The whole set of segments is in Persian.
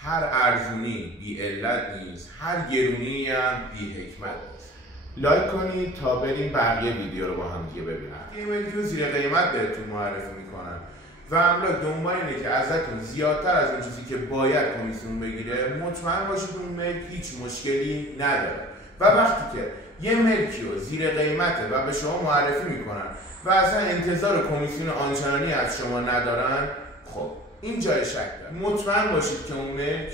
هر ارزونی بی علت نیست، هر گرونی هم بی حکمت نیست. لایک کنید تا بریم بقیه ویدیو رو با هم دیگه ببینیم. این ملکی رو زیر قیمت بهتون معرفی میکنن و املاک دنبال اینه که ازتون زیادتر از اون چیزی که باید کمیسیون بگیره. مطمئن باشید اون ملک هیچ مشکلی نداره و وقتی که یه ملکی رو زیر قیمته و به شما معرفی میکنن و اصلا انتظار کمیسیون آنچنانی از شما ندارن، خب این جای شک داره. مطمئن باشید که اون ملک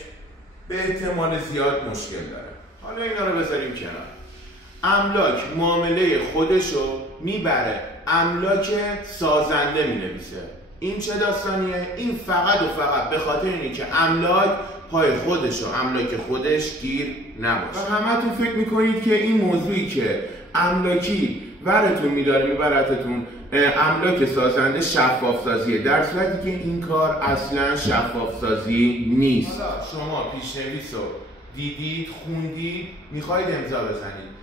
به احتمال زیاد مشکل داره. حالا اینا رو بذاریم کنار. املاک معامله خودشو میبره، املاک سازنده مینویسه. این چه داستانیه؟ این فقط و فقط به خاطر اینه که املاک پای خودش و املاک خودش گیر نباشه. و همتون فکر میکنید که این موضوعی که املاکی ورتون میداره میبرتتون املاک سازنده شفاف سازیه، در صورتی که این کار اصلا شفاف سازی نیست. شما پیشنویس رو دیدید، خوندید، میخواید امضا بزنید،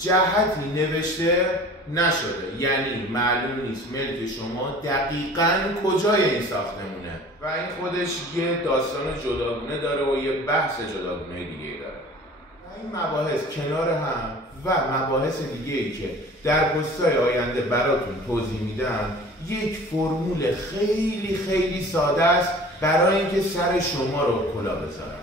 جهتی نوشته نشده، یعنی معلوم نیست ملک شما دقیقاً کجای این ساختمونه و این خودش یه داستان جداگونه داره و یه بحث جداگونه دیگه داره. و این مباحث کنار هم و مباحث دیگه‌ای که در پست‌های آینده براتون توضیح میدم، یک فرمول خیلی ساده است برای اینکه سر شما رو کلا بذارم.